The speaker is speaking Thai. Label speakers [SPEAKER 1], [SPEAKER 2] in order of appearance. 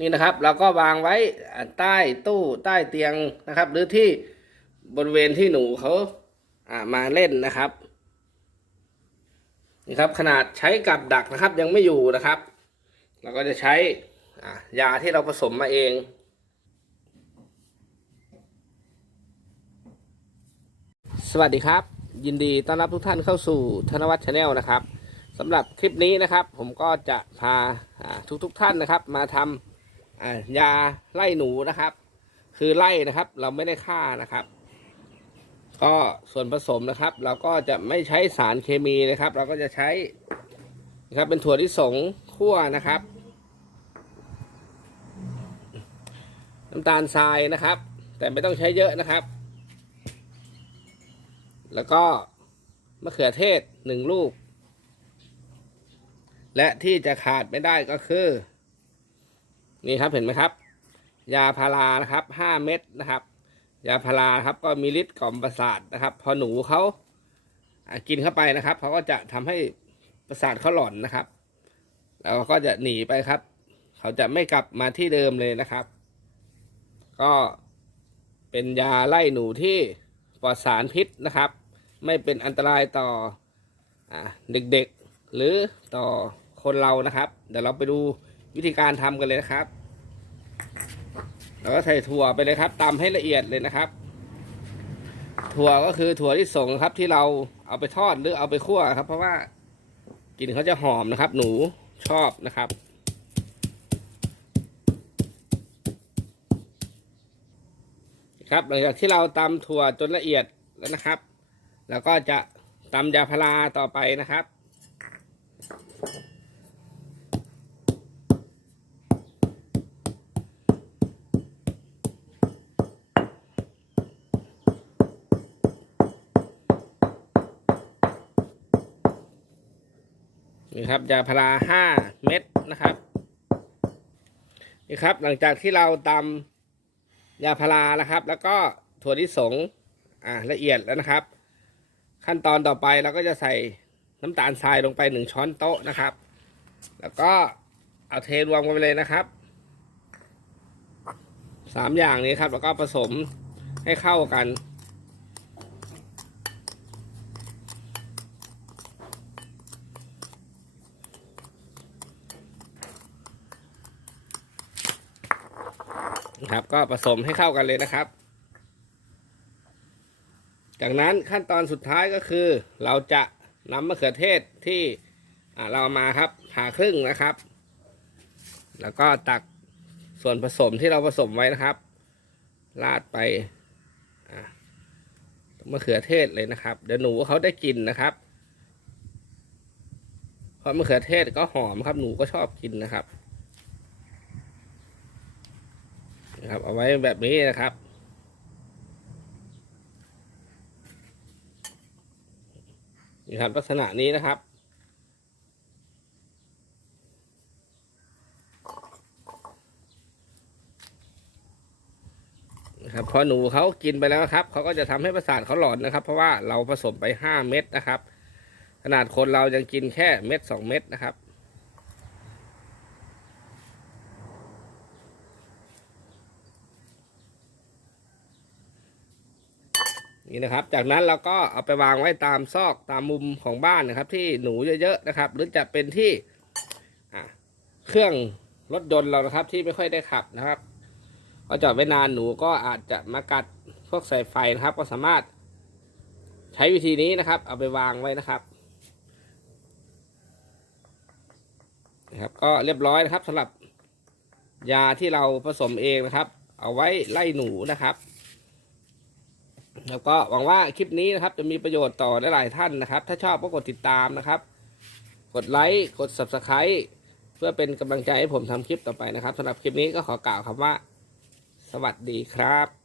[SPEAKER 1] นี่นะครับ เราก็วางไว้ใต้ตู้ใต้เตียงนะครับ หรือที่บริเวณที่หนูเขาอ่ามาเล่นนะครับนี่ครับ ขนาดใช้กับดักนะครับ ยังไม่อยู่นะครับ เราก็จะใช้อ่ายาที่เราผสมมาเองสวัสดีครับ ยินดีต้อนรับทุกท่านเข้าสู่ธนวัฒน์ชาแนลนะครับสำหรับคลิปนี้นะครับ ผมก็จะพาทุกทุกๆท่านนะครับ มาทำ อ่ายาไล่หนูนะครับ คือไล่นะครับ เราไม่ได้ฆ่านะครับ ก็ส่วนผสมนะครับ เราก็จะไม่ใช้สารเคมีนะครับ เราก็จะใช้นะครับเป็นถั่วที่สงคั่วนะครับ น้ำตาลทรายนะครับ แต่ไม่ต้องใช้เยอะนะครับ แล้วก็มะเขือเทศหนึ่งลูก และที่จะขาดไม่ได้ก็คือ นี่ครับเห็นไหมครับ ยาพารานะครับห้าเม็ดนะครับ ยาพาราครับก็มีฤทธิ์กล่อมประสาทนะครับ พอหนูเขากินเข้าไปนะครับเขาก็จะทำให้ประสาทเขาหลอนนะครับ แล้วก็จะหนีไปครับ เขาจะไม่กลับมาที่เดิมเลยนะครับ ก็เป็นยาไล่หนูที่ปลอดสารพิษนะครับ ไม่เป็นอันตรายต่ออเด็กๆหรือต่อคนเรานะครับ เดี๋ยวเราไปดูวิธีการทำกันเลยนะครับ เราก็ใส่ถั่วไปเลยครับตำให้ละเอียดเลยนะครับ ถั่วก็คือถั่วที่สงครับที่เราเอาไปทอดหรือเอาไปคั่วครับ เพราะว่ากลิ่นเขาจะหอมนะครับ หนูชอบนะครับครับหลังจากที่เราตำถั่วจนละเอียดแล้วนะครับ แล้วก็จะตำยาพาราต่อไปนะครับ นี่ครับยาพาราห้าเม็ดนะครับนี่ครับ หลังจากที่เราตำยาพารานะครับ แล้วก็ถั่วลิสงอ่าละเอียดแล้วนะครับ ขั้นตอนต่อไปเราก็จะใส่น้ำตาลทรายลงไปหนึ่งช้อนโต๊ะนะครับ แล้วก็เอาเทรวมกันไปเลยนะครับสามอย่างนี้ครับ แล้วก็ผสมให้เข้ากัน นะครับ ก็ผสมให้เข้ากันเลยนะครับ จากนั้นขั้นตอนสุดท้ายก็คือ เราจะนำมะเขือเทศที่เรามาครับผ่าครึ่งนะครับ แล้วก็ตักส่วนผสมที่เราผสมไว้นะครับราดไปมะเขือเทศเลยนะครับ เดี๋ยวหนูเขาได้กินนะครับ เพราะมะเขือเทศก็หอมครับหนูก็ชอบกินนะครับ นะครับ เอาไว้แบบนี้นะครับ นี่ครับลักษณะนี้นะครับนะครับพอหนูเขากินไปแล้วครับเขาก็จะทำให้ประสาทเขาหลอนนะครับ เพราะว่าเราผสมไปห้าเม็ดนะครับ ขนาดคนเรายังกินแค่เม็ดสองเม็ดนะครับ นี่นะครับ จากนั้นเราก็เอาไปวางไว้ตามซอกตามมุมของบ้านนะครับ ที่หนูเยอะๆนะครับ หรือจะเป็นที่เครื่องรถยนต์เรานะครับ ที่ไม่ค่อยได้ขับนะครับพอจอดไว้นานหนูก็อาจจะมากัดพวกสายไฟนะครับ ก็สามารถใช้วิธีนี้นะครับ เอาไปวางไว้นะครับนะครับ ก็เรียบร้อยนะครับสำหรับยาที่เราผสมเองนะครับ เอาไว้ไล่หนูนะครับ แล้วก็หวังว่าคลิปนี้นะครับ จะมีประโยชน์ต่อหลายๆท่านนะครับ ถ้าชอบก็กดติดตามนะครับ กดไลค์กด subscribe เพื่อเป็นกำลังใจให้ผมทำคลิปต่อไปนะครับสำหรับคลิปนี้ก็ขอกล่าวคำว่า สวัสดีครับ